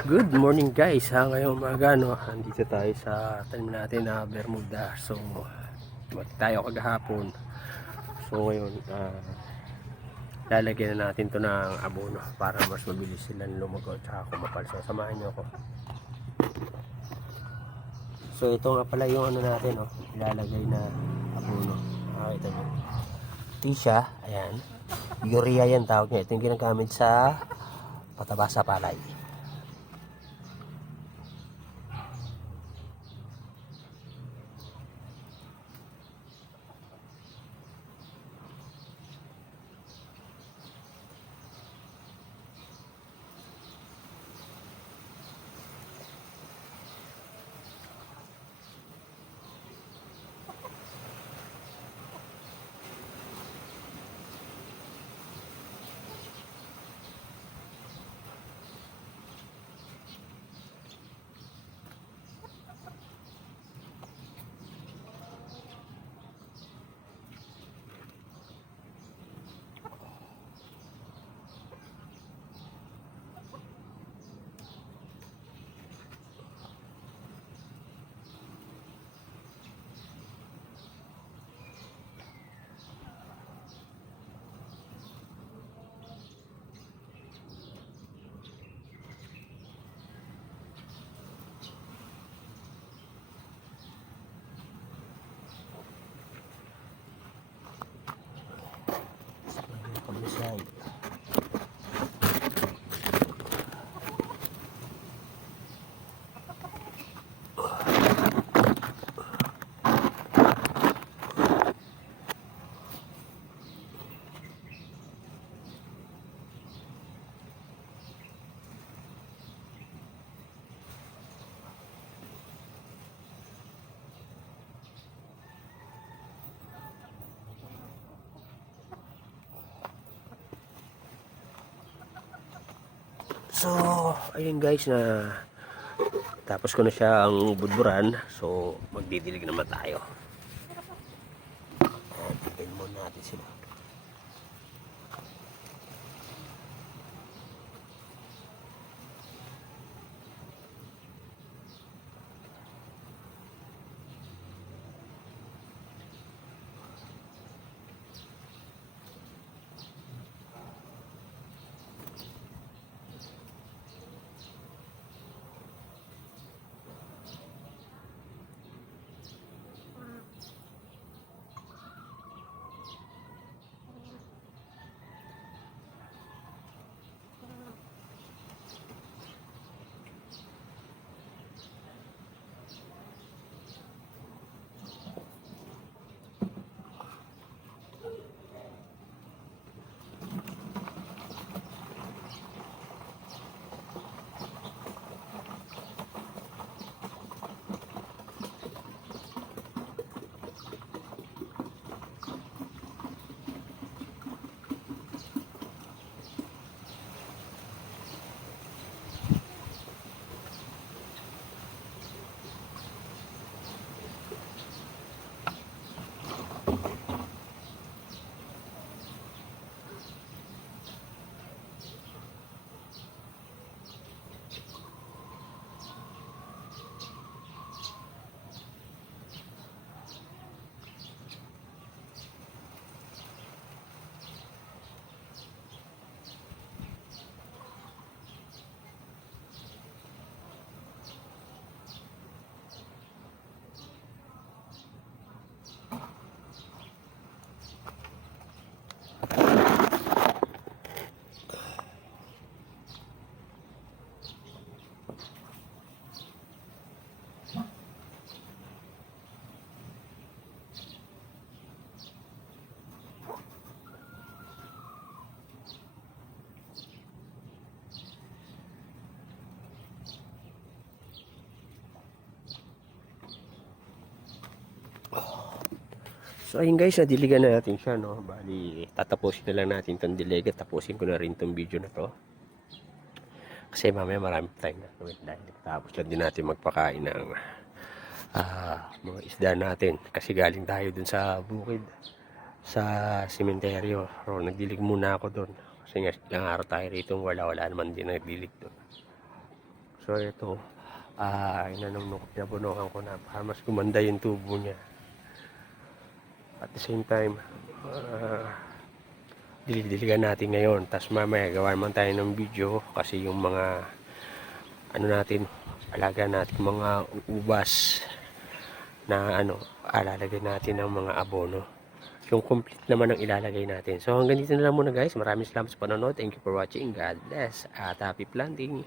Good morning guys, ngayong umaga no, andito tayo sa tanim natin na Bermuda. So, tayo kagahapon. So ngayon, lalagyan na natin to ng abono para mas mabilis silang lumago at saka kumapal. So samahan nyo ako. So ito nga pala yung ano natin no, ilalagay na abono. Ito nyo. Tisha, ayan. Urea yan tawag niya. Ito yung ginagamit sa pataba sa palay. Side. So, ayun guys na tapos ko na siya ang budburan. So, magdidilig naman tayo. Tignan muna natin sila. So ayun guys, nadiligan na natin siya no. Bali, tatapusin na lang natin itong dilig at tapusin ko na rin itong video na to. Kasi mamaya maraming time na gawin dahil tapos lang din natin magpakain ng mga isda natin. Kasi galing tayo dun sa bukid, sa sementeryo. So, nagdilig muna ako dun. Kasi nga ilang araw tayo rito, wala naman din nagdilig dun. So ito, pinabunukan ko na para mas gumanda yung tubo niya. At the same time, diligan natin ngayon. Tapos mamaya gawa naman tayo ng video kasi yung mga alaga natin mga ubas na alalagay natin ng mga abono. Yung complete naman ang ilalagay natin. So hanggang dito na lang muna guys. Maraming salamat sa panonood. Thank you for watching. God bless. At happy planting.